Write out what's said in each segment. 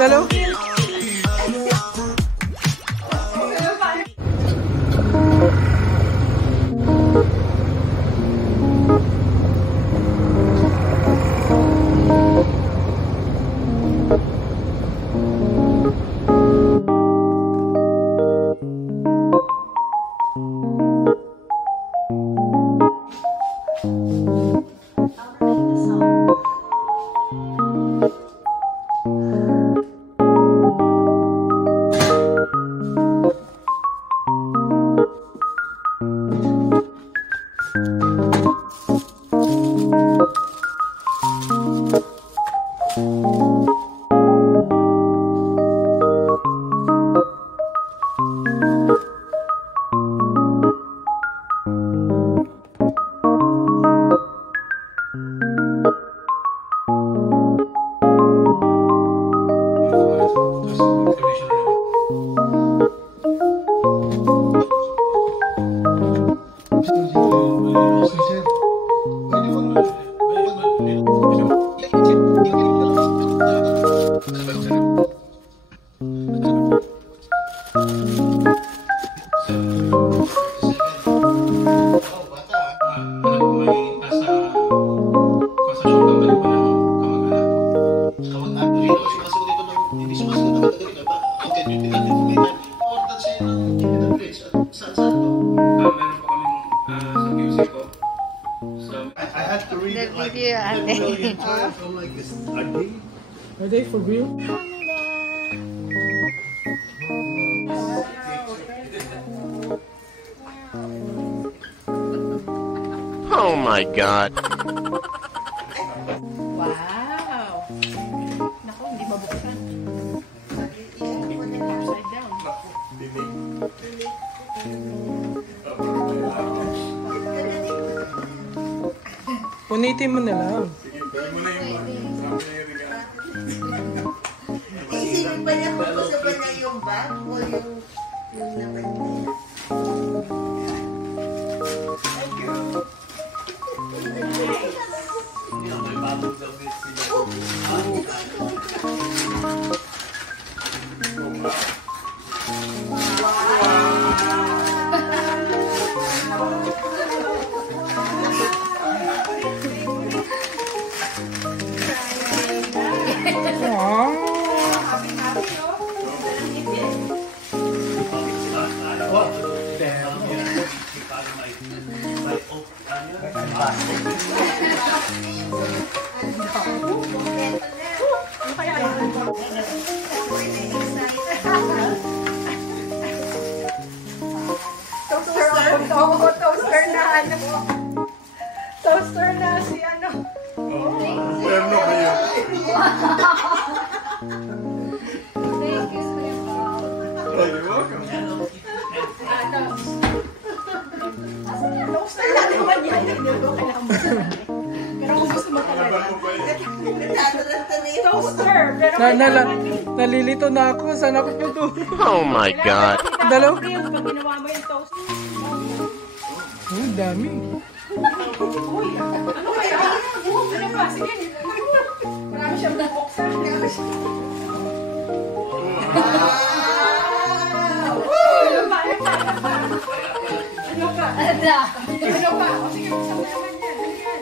Dalo. Are they for real? Oh my God. Wow. Naku, hindi mabuksan. Upside down. Punitin mo na lang. Isipin pa niya kung gusto ba niya yung bag o yung naman niya. Thank you. Toaster na ano. Toaster na si ano. Meron ba yun? Thank you, Kuya Paul. Oh, you're welcome. Toaster na naman yan. Pero kung gusto mo talaga. Toaster. Pero Nalilito na ako. Saan ako tutulog? Oh my God. Dalo. pag ginawa mo yung toast. Ang dami. Uy, ano kaya? Ano ba? Sige. Marami siyang buksan. Ano ba? Ano ba? Ano ba? O sige, buksan mo naman yan. Ano yan?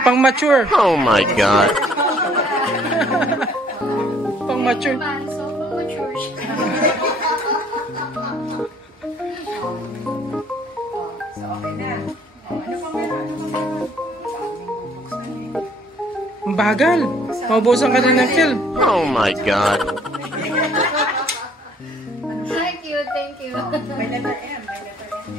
Pang mature. Oh my God. Pang mature. So, mature siya. So, okay na. Ano pang meron? Ang bagal. Maubusan ka na ng film. Oh my God. Thank you, thank you. May letter M. May letter M.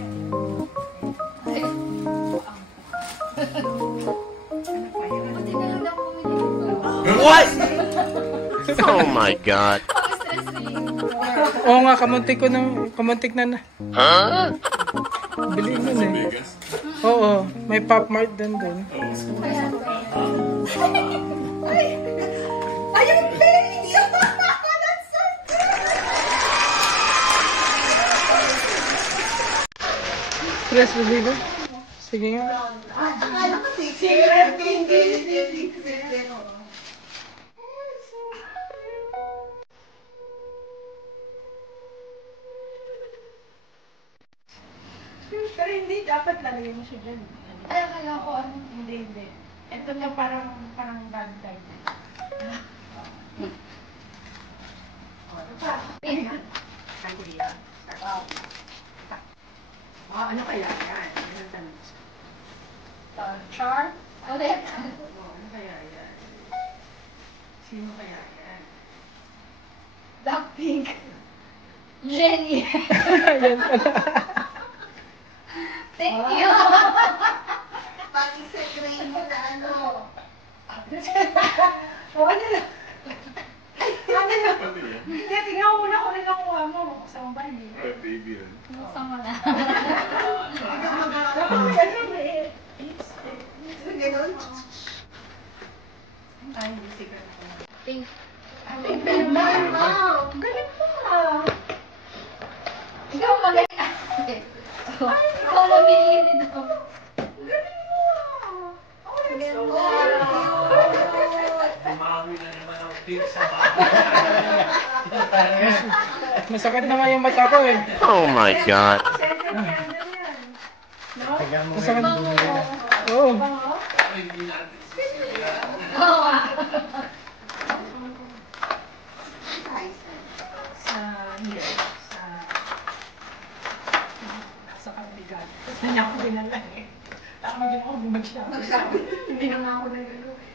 What? Oh my God. Oo nga, kamuntik na na. Huh? Biliin mo na eh. Vegas. Oo, may Pop Mart din doon. Ayun, baby! That's so good! Dress mo dito? Sige nga. Akala ko secret. Hindi secret. Pero hindi, dapat lalagay mo siya dyan. Ay, akala ko ano. Hindi. Ito na parang bad type. Ay, kuya. Ano kaya yan? Ano ang tanong? Char? Ulit. Ano kaya yan? Sino kaya yan? Blackpink. Jennie. Ayan pala. Thank you. Pati sa train mo na ano. Ano na? Ano na? Ano yan? Hindi, tingnan mo muna kung ano nakuha mo. Sa mabay, hindi. Ay, baby yan. Buksan mo na. Ganun eh. Ganun. Ay, hindi secret ako. Pink. Ang ipin naman. Galing mo ah. Ikaw magaling. Ikaw namili nito. Galing mo ah. Oh, it's so Bumawi na naman ang pink sa bahay. Masakit na nga yung mata ko eh. Oh my God. Second candle yan. No? Masakit. Oo. Bango? Hindi natin sisira. Oo nga. Sa here. Sa kabigat. Gusto niya ako dinala eh. Tapos hindi ako bumagsak. Hindi na nga ako nagano eh.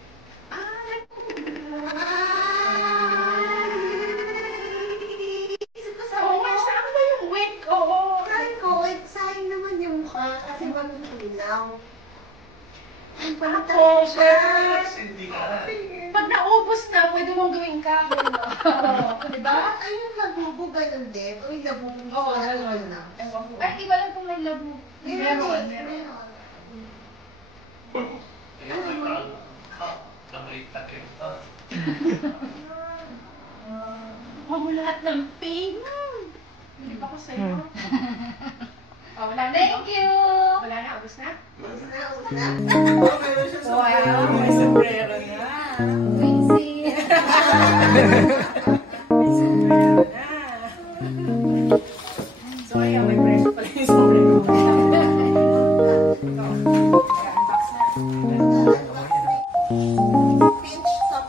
Oo nga, saan ba yung wig ko? Sabi ko, sayang naman yung mukha kasi magpinaw. Ang palitan siya. Hindi ka. Pag naubos na, pwede mong gawin ka. Diba? Ayun, labubo, ganun din. Uy, labubo. Oo, ganun ganun. na. Ewan ko. Ay, iba lang kung may labo. Meron. Kaya nagkaroon ka. Kamay takip ka. Ako lahat ng pink. Hindi pa ko sa'yo. Oh, wala na. Thank you. Wala na, ubos na? Usna, usna. Wow, may sombrero na. Quincy. May sombrero na. So, ayan, may presyo pala yung sombrero. Ito. Kaya-unbox na. Pinch top.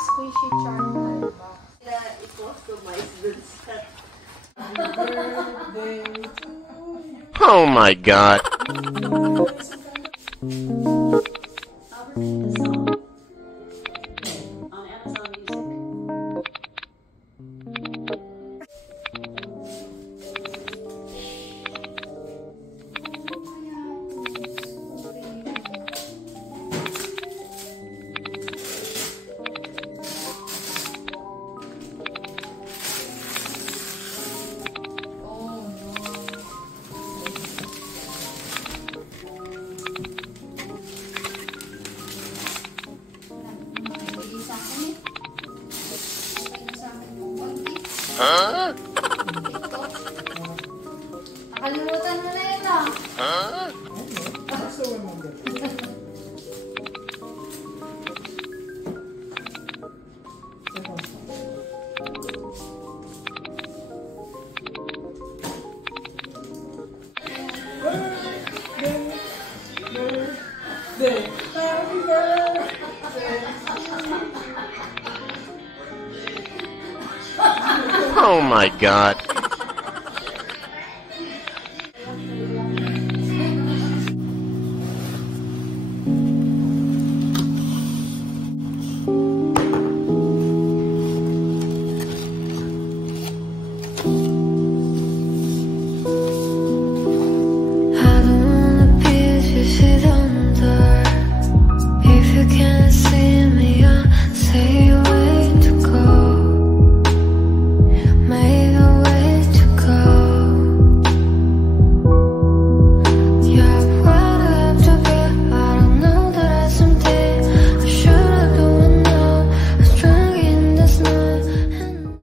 Squishy charm box. Sila i-customize dun sa Oh my God. Huh? Nakalimutan mo na yun ah. Huh? Oh my God.